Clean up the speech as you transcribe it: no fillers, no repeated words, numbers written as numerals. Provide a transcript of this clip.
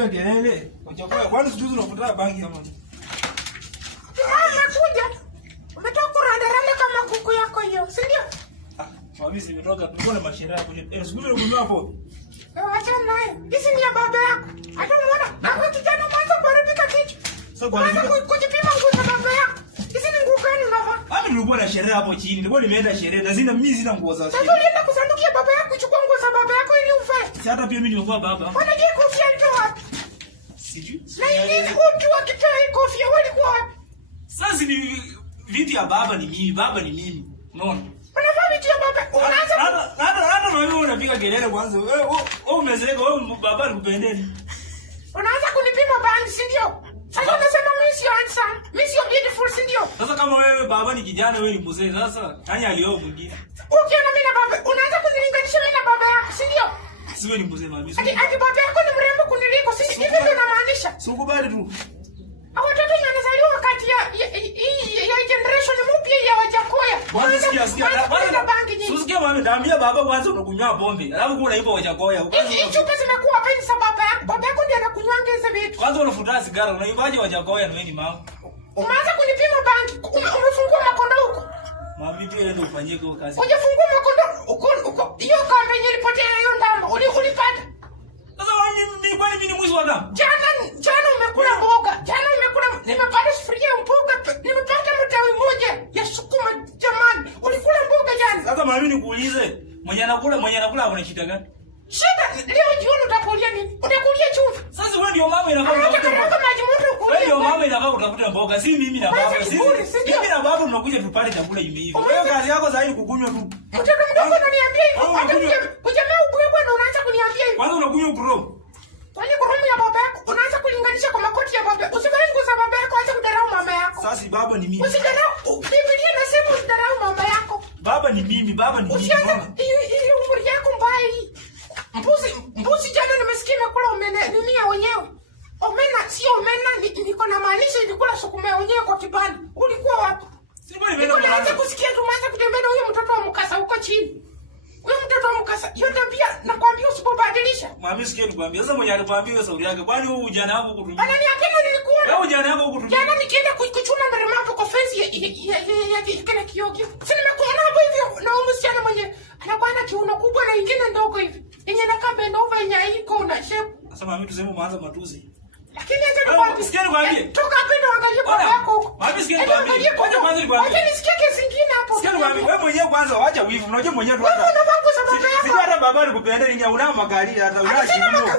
unapiga kelele. Unachokoa kwani sijuzi unafuta bangi ama? Umekuja. Umetoka kurandaranda kama kuku yako hiyo, si ndio? Mami simetoka tuone mashira yako. Subiri ukunyoa hapo. Acha naye. Hizi ni ya baba yako. Hata unaona hapo kijana mwanzo kuharibika kichwa. Sasa kwa kujipima nguo za baba yako. Hizi ni nguo gani unavaa? Hata nilikuwa na sherehe hapo chini. Nilikuwa nimeenda sherehe na mimi sina nguo za sherehe. Sasa ulienda kusandukia baba yako kuchukua nguo za baba yako ili uvae. Sasa hata pia mimi nimekuwa baba. Unajua kofia ilitoa wapi? Sijui. Na nini utu akitoa hii kofia walikuwa wapi? Sasa ni vitu ya baba ni mimi, baba ni mimi. Unaona? Unavaa vitu ya baba. Unaanza hata wewe unapiga kelele kwanza. Wewe umezeeka, wewe baba nikupendeni. Unaanza kunipima bangi, si ndio? Sasa unasema mimi sio handsome, mimi sio beautiful, si ndio? Sasa kama wewe baba ni kijana, wewe ni mzee, sasa nani alioa mwingine? Ukiona mimi na baba, unaanza kunilinganisha mimi na baba yako, si ndio? Siwe ni mzee mami. Ati baba yako ni mrembo kuniliko, si hivi ndio unamaanisha? Sikubali tu. Hao watoto wanazaliwa wakati ya generation mpya ya Wajakoya. Kwanza sikia. Usikie mami, naambia baba kwanza unakunywa pombe. Alafu kuna ipo Wajakoya. Hizi chupa zimekuwa hapa sa baba yako. Baba yako ndiye anakunywanga hizo vitu. Kwanza unafuta sigara, unaibaje Wajakoya na wewe ni mama? Umeanza kunipima bangi. Umefungua makondo huko. Mami pia ndio ufanyie hiyo kazi. Hujafungua makondo huko. Hiyo kamera yenyewe ilipotea hiyo ndamba. Ulipata. Sasa mimi kwani mimi ni mwizi wa damu? Jana umekula mboga. Nimepata sufuria ya mboga. Nimepata mtawi moja ya sukuma jamani. Ulikula mboga jana. Sasa mami nikuulize, mwenye anakula hapo ni shida gani? Shida leo jioni utakulia nini? Utakulia chumvi. Sasa wewe ndio mama inafaa utakuta maji moto kulia. Wewe ndio mama inafaa utafuta mboga, si mimi na baba. Mimi na baba tunakuja tupate chakula hivi hivi. Wewe kazi yako zaidi kukunywa tu. Mtoto mdogo ananiambia hivi. Kujamaa ubwebwe na unaanza kuniambia hivi. Kwanza unakunywa ukuro. Kwani kurumu ya baba yako unaanza kulinganisha kwa makoti ya baba. Usivae nguo za baba yako, acha kudarau mama yako. Sasa baba ni mimi. Usidarau. Biblia inasema usidarau mama yako. Baba ni mimi, baba ni mimi. Usianze hii umri yako mbaya hii. Mbuzi jana nimesikia imekula omena, ni mia wenyewe. Omena sio omena, niko na maanisha ilikula sukuma wenyewe kwa kibanda. Ulikuwa wapi? Unaanza kusikia tumeanza kutembea na huyo mtoto wa mkasa huko chini. Huyo mtoto wa mkasa, hiyo tabia nakwambia usipobadilisha. Mami sikia nikwambia, sasa mwenye alikwambia hiyo sauri yake, kwani wewe ujana wako kutumia? Ananiambia nilikuwa. Wewe ujana wako kutumia. Jana nikienda kuchuna ndarema hapo kwa fence ya kile kiogi. Sasa nimekuona hapo hivyo na msichana mwenye anakuwa na kiuno kubwa na ingine ndogo hivi. Yenye nakaa bendova yenye iko na shape. Sasa mami tuseme mwanza matuzi. Lakini acha nikwambie. Sikia nikwambie. Toka hapo ndio angalia baba yako huko. Mami sikia nikwambie. Kwanza nikwambie. Acha nisikie kesi nyingine hapo. Sikia nikwambie, wewe mwenyewe kwanza waacha wivu. Unajua mwenyewe tu hata. Wewe una mambo za baba yako. Sijui hata baba nikupenda nini una magari hata una shilingi.